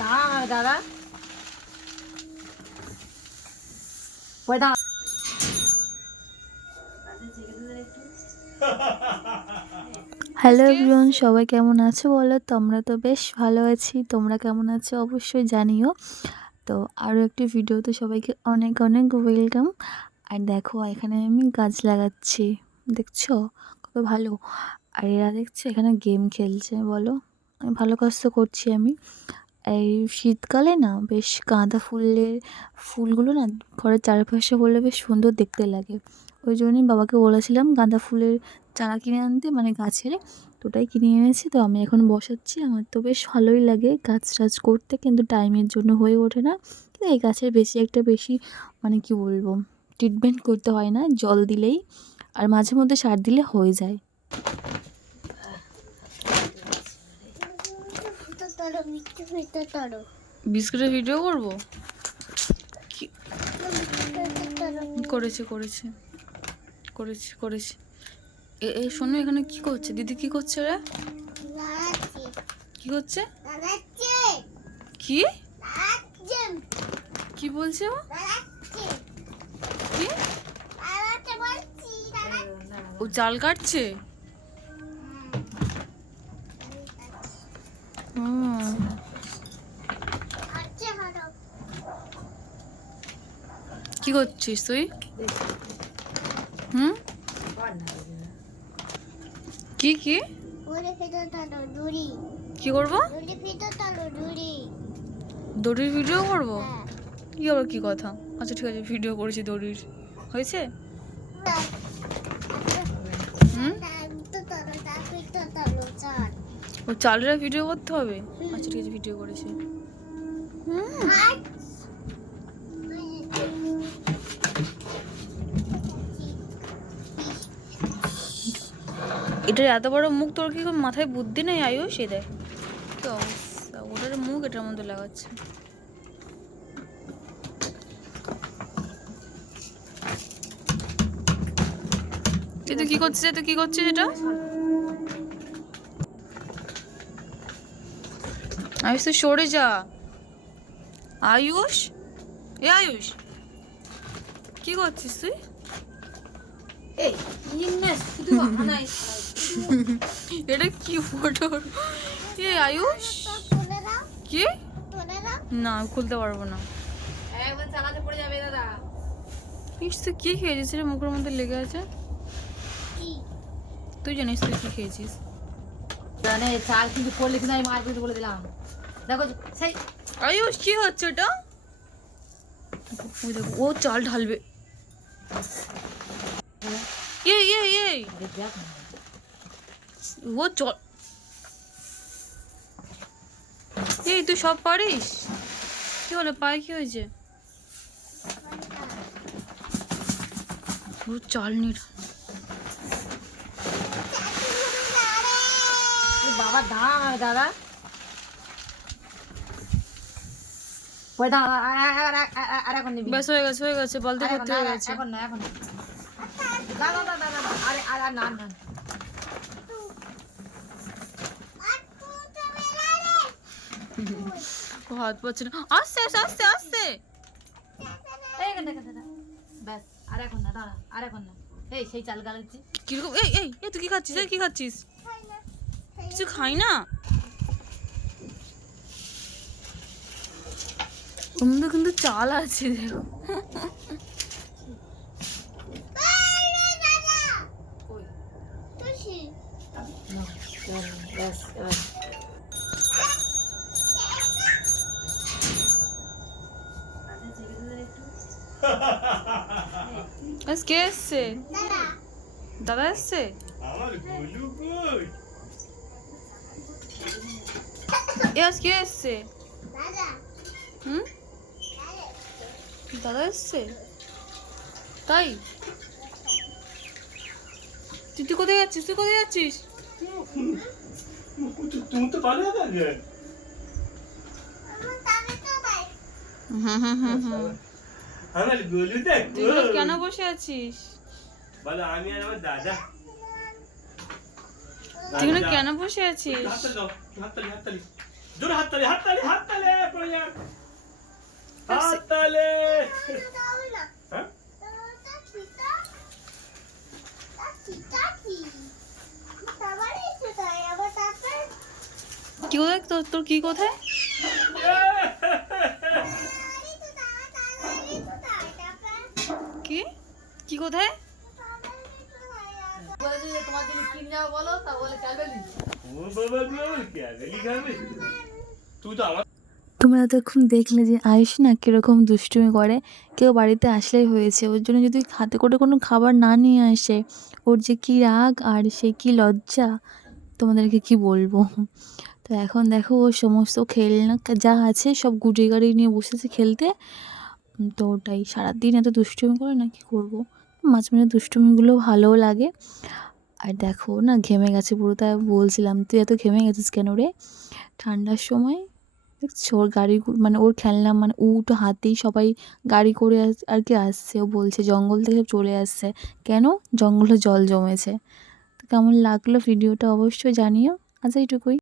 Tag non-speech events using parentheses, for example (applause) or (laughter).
দাঁড়া না দাদা। হ্যালো এভরিওয়ান, সবাই কেমন আছো বলো? তোমরা তো বেশ ভালো আছি, তোমরা কেমন আছো অবশ্যই জানিও। তো আরও একটি ভিডিওতে সবাইকে অনেক অনেক ওয়েলকাম। আর দেখো, এখানে আমি গাছ লাগাচ্ছি, দেখছ? কত ভালো। আর এরা দেখছ, এখানে গেম খেলছে, বলো? আমি ভালো কাজ তো করছি আমি। এই শীতকালে না বেশ গাঁদা ফুলের ফুলগুলো না ঘরের চারপাশে হলে বেশ সুন্দর দেখতে লাগে। ওই জন্যই বাবাকে বলেছিলাম গাঁদা ফুলের চারা কিনে আনতে মানে গাছের, তো ওটাই কিনে এনেছি। তো আমি এখন বসাচ্ছি, আমার তো বেশ ভালোই লাগে গাছ টাছ করতে, কিন্তু টাইমের জন্য হয়ে ওঠে না। কিন্তু এই গাছের বেশি একটা বেশি মানে কি বলব ট্রিটমেন্ট করতে হয় না, জল দিলেই, আর মাঝে মধ্যে সার দিলে হয়ে যায়। বিস্কুটের ভিডিও করব? কি? করেছি করেছি করেছি করেছি। এ শোনো এখানে কি করছে? দিদি কি করছে রে? কি করছে? কি? কি বলছে ও? কি? ও চাল কাটছে হুম। কি করছিস তুই? হুম? কি কি? কি করব? দড়ির ভিডিও করব? কি আবার কি কথা? আচ্ছা ঠিক আছে ভিডিও করেছি দড়ির। হয়েছে? হুম? ও চালের ভিডিও করতে হবে? আচ্ছা ঠিক আছে ভিডিও করেছি। হুম। এটার এত বড় মুখ, তোর কি মাথায় বুদ্ধি নেই, আয়ুষ? দেখ। কি অবস্থা? ওটার মুখ এটার মধ্যে লাগাচ্ছে। তুই কি করছিস? তুই কি করছিস এটা? আয়ুষ, তুই সরে যা। আয়ুষ? এ আয়ুষ, কি করছিস তুই? এই ইনমেস শুধু আনাই (laughs) এটা কি ফটো এ আয়ুষ? কি? না খুলতে পারব না। একবার চালাতে পড়ে যাবে দাদা ইস তুই কি খেয়েছিস? রে মুখের মধ্যে লেগে আছে। তুই জানিস তুই কি খেয়েছিস? জানে চাল কিন্তু পড়লে কিন্তু আমি কিন্তু বলে দিলাম। দেখো সেই আয়ুষ কি হচ্ছে দেখো, ও চাল ঢালবে। এই এই এই। দেখ ও এই তুই সব পারিস? কি হলো পায়ে কি হয়েছে? ও চাল নি বাবা দাঁড়া দাদা হয়ে গেছে হয়ে গেছে বালতি করতে হয়ে গেছে। এখন না এখন। না দাদা দাদা আর আর না না। ও (laughs) হাত পাচ্ছে না। আস্তে আস্তে আস্তে ব্যাস আর এখন না দাঁড়া আর এখন না। এই সেই চাল গালাচ্ছি। কীরকম? এই এই এই তুই কি খাচ্ছিস? এই কি খাচ্ছিস? কিছু খাই না? ওর কিন্তু চাল আছে দেখো। Mas que é esse? Dada. Dada é esse? Eu esqueci. Dada. Hum? Dada é esse? Tá aí. তুই তুই কোথায় যাচ্ছিস তুই কোথায় যাচ্ছিস তুমি তো পারে não. হুম হুম হুম হুম আমার গোলু দেখ তুই কেন বসে আছিস? বলো আমি আর আমার দাদা। তুই কেন বসে আছিস? হাততালি হাততালি হাততালি জোরে হাত তালে হাত তালে হাত পড়ে যা হাত হ্যাঁ? কি কোথায় তোর তোর কি কোথায় কি কি কোথায় বলেছে যে তোমার জন্য কিনে যাব বলো তা বলে ক্যালবেলি ও বাবা গো কে গলি খাবে তুই তো আমার তোমরা এতক্ষণ দেখলে যে আয়ুষ না কীরকম দুষ্টুমি করে কেউ বাড়িতে আসলেই হয়েছে। ওর জন্য যদি হাতে করে কোনো খাবার না নিয়ে আসে ওর যে কী রাগ আর সে কী লজ্জা তোমাদেরকে কি বলব? তো এখন দেখো ও সমস্ত খেলনা যা আছে সব গুটি গাড়ি নিয়ে বসেছে খেলতে। তো ওটাই। সারাদিন এত দুষ্টুমি করে না কি করব? মাঝে মাঝে দুষ্টুমিগুলো ভালোও লাগে। আর দেখো না, ঘেমে গেছে পুরো, তাই বলছিলাম, তুই এত ঘেমে গেছিস কেন রে? ঠান্ডার সময় দেখছ, ওর গাড়ি মানে ওর খেলনা মানে উট হাতেই সবাই গাড়ি করে আর কি আসছে। ও বলছে, জঙ্গল থেকে চলে আসছে। কেন? জঙ্গলে জল জমেছে। তো কেমন লাগল ভিডিওটা অবশ্যই জানিও। আজ এইটুকুই।